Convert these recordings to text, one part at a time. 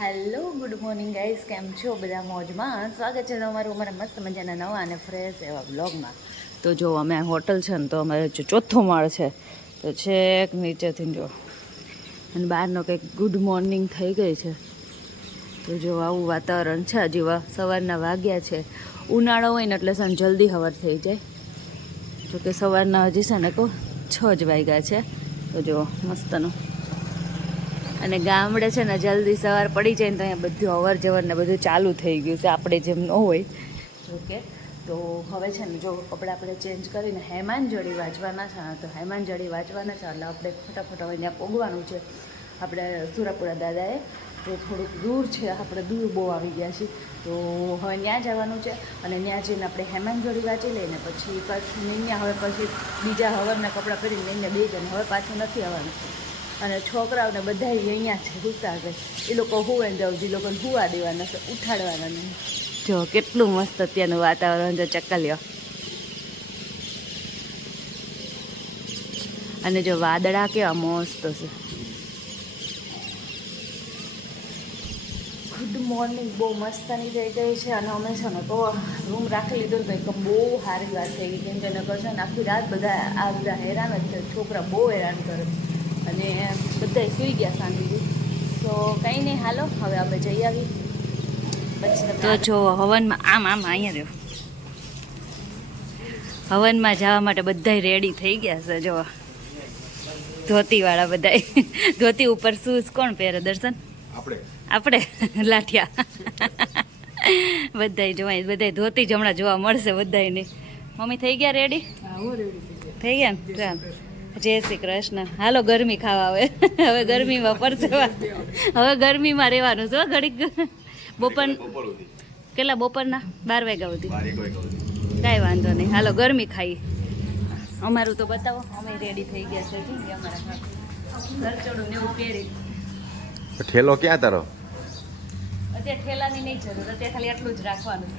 Hello good morning guys, કેમ છો બધા? મોજમાં. સ્વાગત છે તમારું અમારા મસ્ત મજાના નવા અને ફ્રેશ એવા બ્લોગમાં. તો જો અમે હોટલ છે ને, તો અમારે ચોથો માળ છે, તો છેક નીચેથી જો અને બહારનો કંઈક ગુડ મોર્નિંગ થઈ ગઈ છે. તો જો આવું વાતાવરણ છે. હજી સવારના વાગ્યા છે. ઉનાળો હોય ને એટલે છે જલ્દી સવાર થઈ જાય. જોકે સવારના હજી છે ને 6 જ વાગ્યા છે. તો જો મસ્તનું. અને ગામડે છે ને જલ્દી સવાર પડી જાય ને તો અહીંયા બધું અવર જવર ને બધું ચાલુ થઈ ગયું છે, આપણે જેમ ન હોય. જોકે તો હવે છે ને જો કપડાં આપણે ચેન્જ કરીને હેમાનજળી વાંચવાના છે, તો હેમાનજળી વાંચવાના છે એટલે આપણે ફટાફટ હવે ત્યાં પોગવાનું છે. આપણે સુરાપુરા દાદાએ તો થોડુંક દૂર છે, આપણે દૂર બહુ આવી ગયા છીએ. તો હવે ત્યાં જવાનું છે અને ત્યાં જઈને આપણે હેમાનજળી વાંચી લઈને પછી ત્યાં હવે પછી બીજા હવરના કપડાં પહેરીને એને બે જણ હવે પાછું નથી આવવાનું. અને છોકરાઓને બધા અહીંયા છે રૂતા ગઈ, એ લોકો હુવે ને જાવ, જે લોકોને હુવા દેવાના છે, ઉઠાડવાના નહીં. જો કેટલું મસ્ત અત્યારનું વાતાવરણ છે, ચક્કલીઓ. અને જો વાદળા કેવા મસ્ત છે. ગુડ મોર્નિંગ બહુ મસ્તની થઈ ગઈ છે. અને અમે છે ને તો રૂમ રાખી લીધો ને કંઈક બહુ સારી વાત થઈ ગઈ. કેમ કે નકર છે ને આખી રાત બધા હેરાન જ છે, છોકરા બહુ હેરાન કરે અને બધા સૂઈ ગયા શાંતિથી. તો કંઈ નહીં, હાલો હવે અમે જઈ આવી પછી. તો જો હવનમાં આમ અહીંયા રહ્યો, હવનમાં જવા માટે બધા રેડી થઈ ગયા છે. જો ધોતીવાળા બધા, ધોતી ઉપર શૂઝ કોણ પહેરે? દર્શન આપણે લાઠિયા બધાય જોવાય, બધા ધોતી જ હમણાં જોવા મળશે બધાયને. મમ્મી થઈ ગયા રેડી? થઈ ગયા ને? ચાલ, જય શ્રી કૃષ્ણ. હાલો ગરમી ખાવા આવે. હવે ગરમીમાં પરસેવા, હવે ગરમીમાં રહેવાનું છે. ઘડીક બપોર કેટલા બપોરના 12 વાગ્યા સુધી કાંઈ વાંધો નહીં. હાલો ગરમી ખાઈ. અમારું તો બતાવો, અમે રેડી થઈ ગયા છે. અમારા ઘરચોડું ને એવું પહેરી. ઠેલો ક્યાં તારો? અત્યારે ઠેલાની નહીં જરૂર, અત્યારે ખાલી આટલું જ રાખવાનું.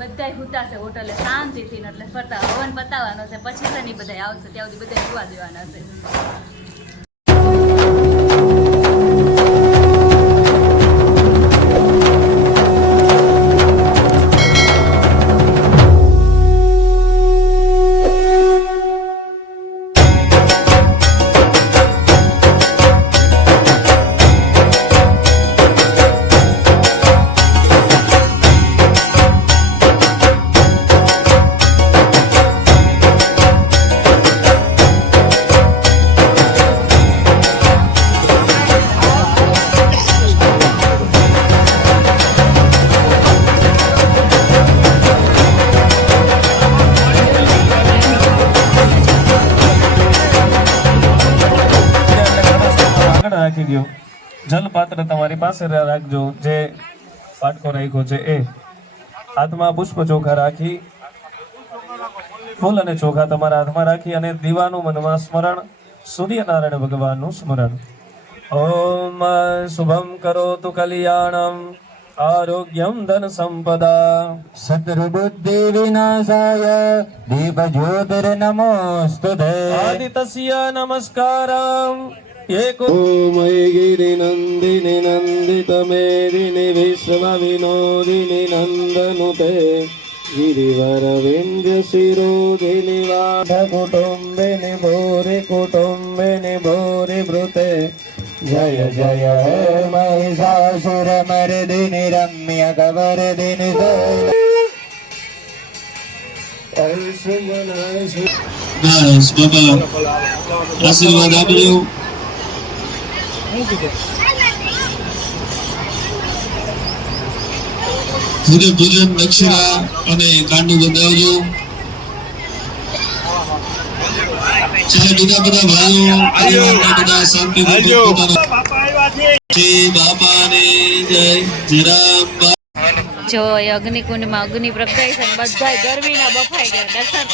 બધા હુતાશે હોટલે શાંતિથી, એટલે ફરતા હવન પતાવવાનો છે. પછી તો નહીં બધા આવશે, ત્યાં સુધી બધા જોવા દેવાના છે. જલ પાત્ર તમારી પાસે રાખજો, જે પાટકો રાખ્યો છે એ. હાથમાં પુષ્પ ચોખા રાખી, ફૂલ અને ચોખા તમારા હાથમાં રાખી અને દીવાનું મનમાં સ્મરણ, સૂર્યનારાયણ ભગવાનનું સ્મરણ. ઓમ શુભમ કરોતુ કલ્યાણમ આરોગ્યમ ધન સંપદા સત્રબુદ્ધિ વિનાશાય દીપ જ્યોતિર નમોસ્તુતે આદિતસ્ય નમસ્કારમ. ઓમય ગિરિનંદિની નંદિત મેદિની વિશ્વ વિનોદિની નંદનુતે ગિરિવર વિંધ્ય શિરોધિની વાઢ કુટુંબિની ભૂરી ભૃતે જય જય હે મહિષાસુર મર્દિની રમ્ય કવરદિની બસ બાબા આશીર્વાદ આપજો. પૂજન દક્ષિણા અને કાંડુ બંધાવજો. ચાલો બીજા બધા ભાઈઓ બધા શાંતિ બાપાને જય રામ. જો એ અગ્નિકુંડમાં અગ્નિ પ્રગટાય છે, બધા ગરમીના બફાઈ ગયા. દર્શન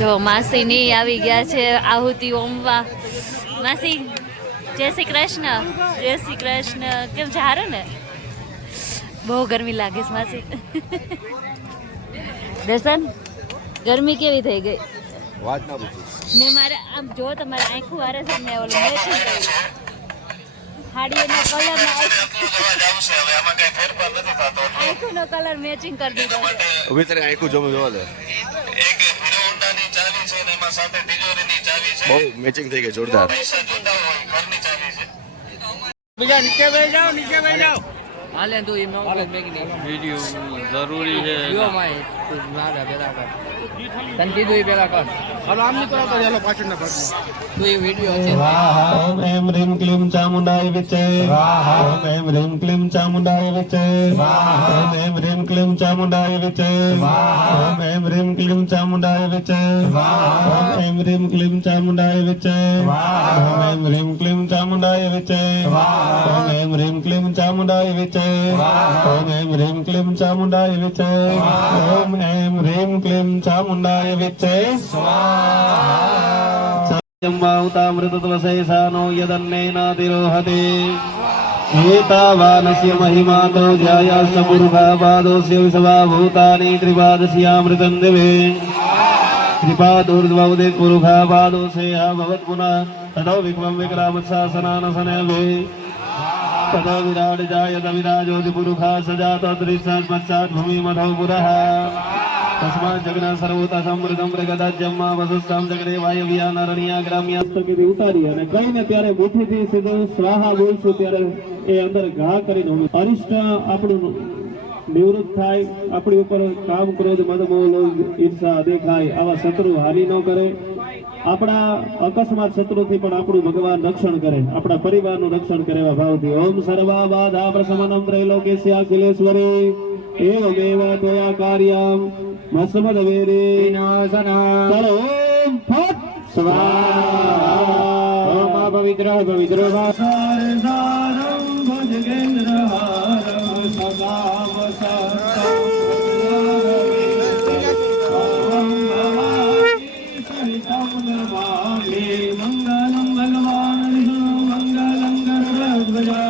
જો માસી ની આવી ગયા છે આહુતિ ઓમવા. માસી જય શ્રી કૃષ્ણ. જય શ્રી કૃષ્ણ. કેમ છે? હારું ને? બહુ ગરમી લાગે છે માસી. દર્શન ગરમી કેવી થઈ ગઈ? વાત ના પૂછું. ને મારે આમ જો તમારે આંખું વારે છે ને ઓલું મેચિંગ કર્યું હાડીનો કલર આંખુનો કલર મેચિંગ કરી દીધો છે. હવે તારે આખું જમું જોવા દે. બહુ મેચિંગ થઈ ગઈ જોરદાર. ઓમ એમ રીમ ક્લીમ ચામુંડાય વિચે ઓમ એમ રીમ ક્લીમ ચામુંડાય વિચે ઓમ એમ રીમ ક્લીમ ચામુંડાય વિચે ઓમ એમ રીમ ક્લીમ ચામુંડાય વિચે ઓમ એમ રીમ ક્લીમ ચામુંડાય વિચે ઓમ એમ રીમ ક્લીમ ચામુંડાય વિચે ઓમ એમ રીમ ક્લીમ ચામુંડાય વિચે ઓમ એમ રીમ ક્લીમ ચામુંડાય વિચે ઓમ એમ રીમ ક્લીમ ચામુંડાય વિચે ृतत्वशेषानो यदन्नेनातिरोहते एतावानस्य महिमातो ध्यायास्तपुरुषापादोऽस्य विश्वाभूतानि त्रिपादस्यामृतं दिवे त्रिपादोर्ध्वौदिक्पुरुषापादोऽस्य भवत्पुनः ततो विक्रम विक्रामत्शासनानसनवे ततो विराट जायत विराजोतिपुरुषा सजातो त्रिशात्पश्चात् भूमिमधौ पुरः तस्मात् जगना सर्वोता સમૃદ્ધમ પ્રગદાજ્યમા વસુસ્તમ જગરે વાયવ્યાનરણ્યા ગ્રામ્યાસ્તકેથી ઉતારી અને કહીને ત્યારે મુઠ્ઠીથી સીધું સ્વાહા બોલશું ત્યારે એ અંદર ઘા કરીને અનિષ્ટ આપણું નિવૃત્ત થાય, આપણી ઉપર કામ ક્રોધ મદ મોહ લોભ ઈર્ષા દેખાય આવા શત્રુ હાનિ ન કરે, આપણા અકસ્માત શત્રુથી પણ આપણું ભગવાન રક્ષણ કરે, આપણા પરિવારનું રક્ષણ કરે એવા ભાવથી ઓમ સર્વા બાધા પ્રશમનમ ત્રૈલોક્યસ્ય અખિલેશ્વરી एवमेव त्वया कार्यं मस्मदवेरे विनाशनं चलो ओम फट स्वाहा ओम पवित्र पवित्र वासारं भजगेन्द्रहारं मंगलम भगवान मंगलम गरुड़ध्वजा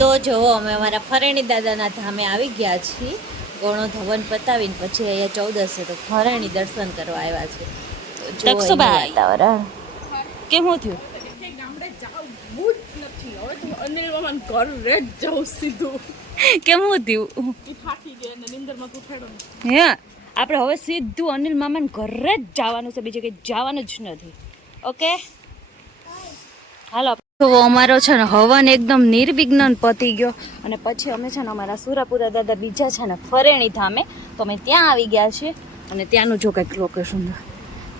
તો જોવો અમે અમારા ફરેણી દાદાના ધામે આવી ગયા છીએ. ગૌણો ધવન પતાવીને પછી અહીંયા 14 છે તો ફરેણી દર્શન કરવા આવ્યા છે. તો કેમ હું થયું? કેમ હું થયું? હે આપણે હવે સીધું અનિલ મામાને ઘરે જ જવાનું છે, બીજે કંઈ જવાનું જ નથી. ઓકે હાલો. તો અમારો છે ને હવન એકદમ નિર્વિઘ્ન પતી ગયો અને પછી અમે છે ને અમારા સુરાપુરા દાદા બીજા છે ને ફરેણી ધામે તો અમે ત્યાં આવી ગયા છીએ અને ત્યાંનું જો કંઈક લોકેશન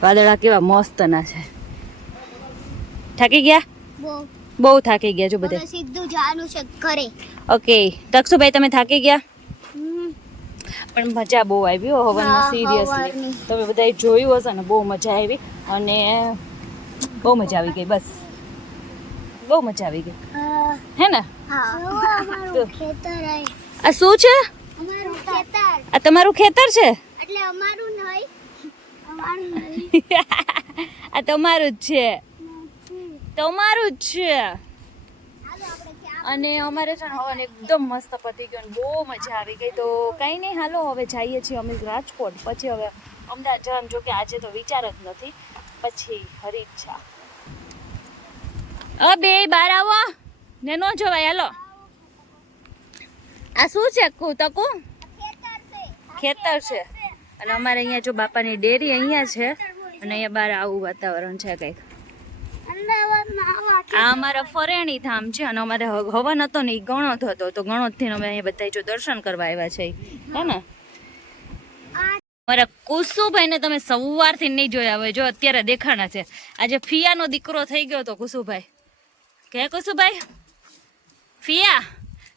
વાદળા કેવા મસ્તના છે. થાકી ગયા? બહુ થાકી ગયા છો બધે. સીધું જવાનું છે ઘરે. ઓકે તક્ષુભાઈ તમે થાકી ગયા? પણ મજા બહુ આવી હો હવનમાં, સિરિયસલી તમે બધાએ જોયું હશે ને, બહુ મજા આવી અને બહુ મજા આવી ગઈ. બસ બહુ મજા આવી ગઈ હે ને? આ શું છે? આ તમારું ખેતર છે? એટલે અમારું નહીં, આ તમારું જ છે, તમારું જ છે. અને અમારે છે ને હવન એકદમ મસ્ત પતી ગયો બહુ મજા આવી ગઈ. તો કંઈ નહીં, હાલો હવે જઈએ છીએ અમે રાજકોટ, પછી હવે અમદાવાદ જવાનું. જો કે આજે તો વિચાર જ નથી, પછી હરી ઈચ્છા. બે બાર આવો ને નો જવાય. હાલો આ શું છે? તકુ ખેતર છે અને અમારે અહીંયા જો બાપાની ડેરી અહીંયા છે અને અહીંયા બહાર આવું વાતાવરણ છે કંઈક. અમદાવાદમાં આવા આ અમારા ફરેણી ધામ છે અને અમારે હવન હતો ને એ ગણોત હતો, તો ગણોતથી અમે અહીંયા બધા જો દર્શન કરવા આવ્યા છે, હે ને? મારા કુસુભાઈને તમે સવારથી નહીં જોયા હોય, જો અત્યારે દેખાણા છે. આજે ફિયાનો દીકરો થઈ ગયો તો કુસુભાઈ. કે કુસુભાઈ, ફિયા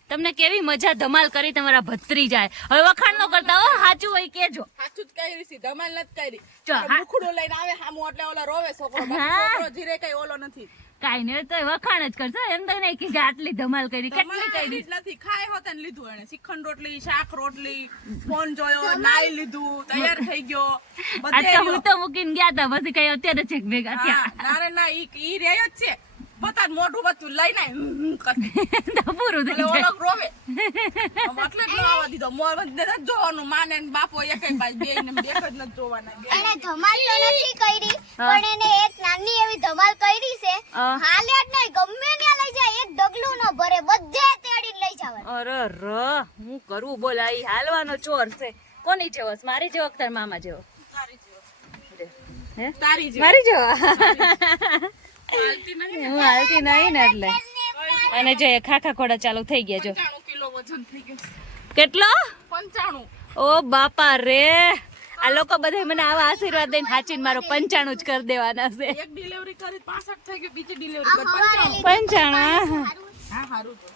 તમને કેવી મજા ધમાલ કરી તમારા ભત્રી જાય. હવે વખાણ ન કરતા હો, સાચું હોય કેજો. સાચું જ કરી છે, ધમાલ નથી કરી. જો, હા. મુખડું લઈને આવે સામું એટલે ઓલા રોવે છોકરો. બાકી હા. છોકરો જીરે કઈ ઓલો નથી. કાઈ ને તો વખાણ જ કરશો, એમ તો નહીં કે આટલી ધમાલ કરી, કેટલી ધમાલ કરી. જ નથી. ખાય હોત ને લીધું એને. શ્રીખંડ રોટલી, શાક રોટલી, ફોન જોયો, નાઈ લીધું, તૈયાર થઈ ગયો. બધે આ તો હું રહ્યો. તો મૂકીને ગયા હતા, પછી કઈ અત્યારે છે કે ભેગા હા, થયા. ના રે ના, ઈ રહ્યો જ છે. પોતાનું મોઢું બધું લઈને કરે. તો પૂરું થઈ એટલે જાય. ઓલો રોવે. એટલે જ ન આવવા દીધો. મોર નથી જોવાનું. માને ને બાપો એક બાજુ બે ને એક જ નથી જોવાના. એને ધમાલ તો નથી કરી, પણ એને એક નાની એવી ધમાલ કરી છે. હા. હાલે જ નહીં, ગમે ત્યાં લઈ જાય, એક ડગલું ન ભરે, બધે તેડીને લઈ જવાનું. અરે ર હું કરવું બોલ, આ ઈ હાલવાનો ચોર છે. કોની જેવો છે? મારી જેવો કે તારા મામા જેવો? હે? તારી જેવો. મારી જેવો? હાલતી નહીં ને. હું હાલતી નહીં ને એટલે. અને જો એ ખાખા ખોડા ચાલુ થઈ ગયા જો. 95 કિલો વજન થઈ ગયું. કેટલો? 95. ઓ બાપા રે, આ લોકો બધા મને આવા આશીર્વાદ દઈને હાચીને મારો 95 જ કરી દેવાના છે. એક ડિલિવરી કરી 65 થઈ ગયું, બીજી ડિલિવરી કરી 95. 95. હા, સારું તો.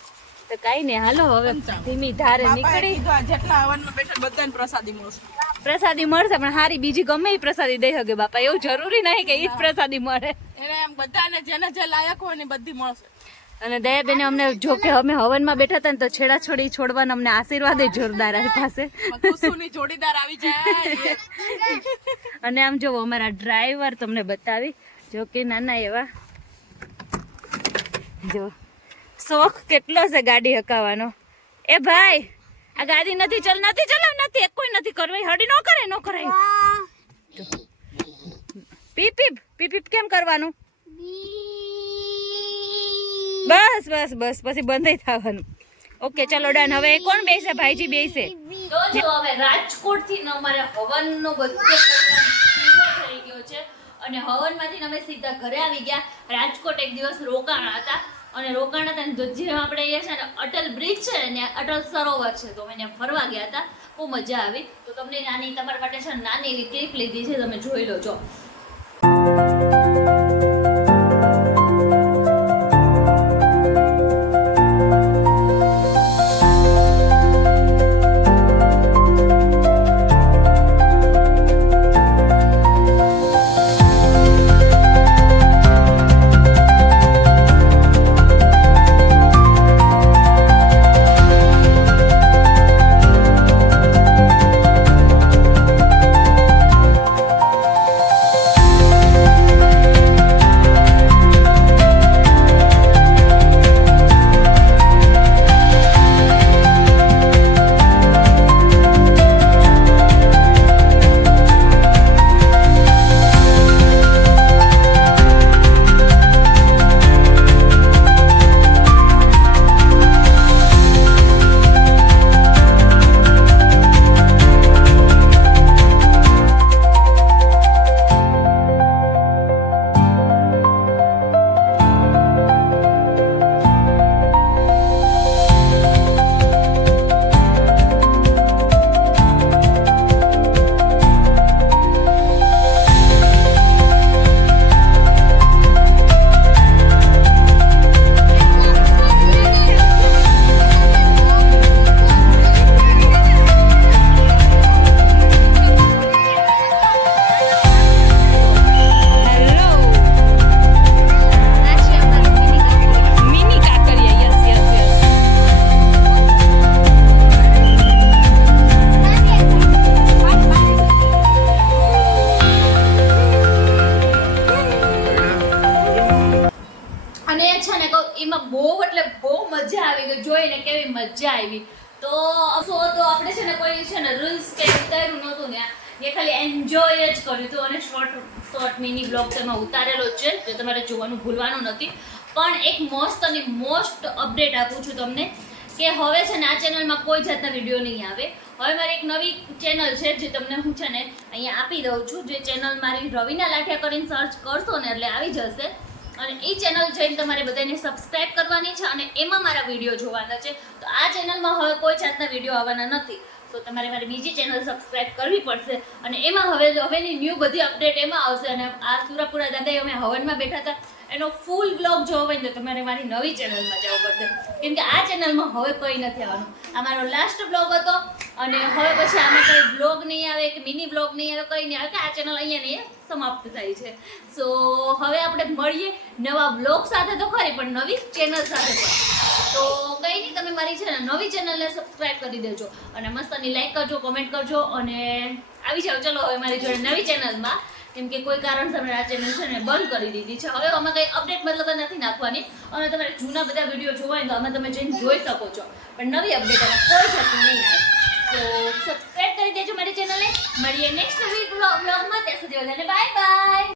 તો કઈ નહીં, હાલો હવે ધીમી ધારે બાપાએ નીકળી. કીધું આ જેટલા હવનમાં બેઠા બધાને પ્રસાદી મળશે. પ્રસાદી મળશે પણ હારી બીજી ગમે એ પ્રસાદી દઈ શકે બાપા, એવું જરૂરી નહીં કે ઈ જ પ્રસાદી મળે. એને એમ બધાને જેને જે લાયક હોય ને બધી મળશે. અને દયાબેને અમને જો કે અમે હવનમાં બેઠા હતા ને તો છેડાછોડી છોડવાના અમને આશીર્વાદ જોરદાર આપ્યા છે. કુસુની જોડીદાર આવી જાય. અને આમ જો અમારા ડ્રાઈવર તમને બતાવી, જો કે નાના એવા, જો શોખ કેટલો છે ગાડી હકાવવાનો. એ ભાઈ, આ ગાડી નથી એક કોઈ નથી કરવી, હડી ન કરાય. પીપ પીપ પીપ પીપ કેમ કરવાનું? બસ બસ બસ, પછી બંધ થઈ થવાનું. ઓકે ચલો ડન. હવે કોણ બેસે? ભાઈજી બેસે. તો જો હવે રાજકોટ થી અમારે હવનનો બધો પ્રોગ્રામ પૂરો થઈ ગયો છે અને હવનમાંથી અમે સીધા ઘરે આવી ગયા. રાજકોટ એક દિવસ રોકાણા હતા અને રોકાણા હતા ને જેમ આપણે અહીંયા છે ને અટલ બ્રિજ છે ને, અટલ સરોવર છે, તો અમે ત્યાં ફરવા ગયા હતા. બહુ મજા આવી. તો તમને નાની તમારા માટે છે ને નાની એવી ક્લિપ લીધી છે, તમે જોઈ લો. જો એમાં બહુ એટલે બહુ મજા આવી ગઈ, જોઈને કેવી મજા આવી. તો આપણે છે ને કોઈ છે ને રીલ્સ કે ઉતાર્યું નહોતું ને, એ ખાલી એન્જોય જ કર્યું હતું અને શોર્ટ મિની બ્લોગ તેમાં ઉતારેલો જ છે, જે તમારે જોવાનું ભૂલવાનું નથી. પણ એક મસ્ત અને મોસ્ટ અપડેટ આપું છું તમને કે હવે છે ને આ ચેનલમાં કોઈ જાતના વિડીયો નહીં આવે. હવે મારી એક નવી ચેનલ છે જે તમને હું છે ને અહીંયા આપી દઉં છું. જે ચેનલ મારી રવિના લાઠિયા કરીને સર્ચ કરશો ને એટલે આવી જશે. અને એ ચેનલ જઈને તમારે બધાને સબસ્ક્રાઇબ કરવાની છે અને એમાં મારા વિડીયો જોવાના છે. તો આ ચેનલમાં હવે કોઈ જાતના વિડીયો આવવાના નથી. તો તમારે મારી બીજી ચેનલ સબસ્ક્રાઇબ કરવી પડશે અને એમાં હવેની ન્યૂ બધી અપડેટ એમાં આવશે. અને આ સુરાપુરા દાદાએ અમે હવનમાં બેઠા હતા એનો ફૂલ બ્લોગ જોવો હોય ને તો તમારે મારી નવી ચેનલમાં જવું પડશે. કેમ કે આ ચેનલમાં હવે કંઈ નથી આવવાનું. આ મારો લાસ્ટ બ્લોગ હતો અને હવે પછી આમાં કંઈ બ્લોગ નહીં આવે કે મિની બ્લોગ નહીં આવે, કંઈ નહીં આવે કે આ ચેનલ અહીંયા ને સમાપ્ત થાય છે. સો હવે આપણે મળીએ નવા બ્લોગ સાથે તો ખરી પણ નવી ચેનલ સાથે પણ. તો કંઈ નહીં, તમે મારી છે ને નવી ચેનલને સબસ્ક્રાઇબ કરી દેજો અને મસ્તની લાઈક કરજો, કોમેન્ટ કરજો અને આવી જાઓ. ચલો હવે મારી જોડે નવી ચેનલમાં. કેમ કે કોઈ કારણસર મેં આ ચેનલ છે ને બંધ કરી દીધી છે. હવે આમાં કંઈ અપડેટ મતલબ નથી નાખવાની અને તમારે જૂના બધા વિડીયો જોવા હોય તો આમાં તમે જઈને જોઈ શકો છો. પણ નવી અપડેટ આમાં કોઈ થતું નહીં આવે. તો સબસ્ક્રાઇબ કરી દેજો મારી ચેનલને. મળીએ નેક્સ્ટ બ્લોગમાં. ત્યાં સુધી બધાને બાય બાય.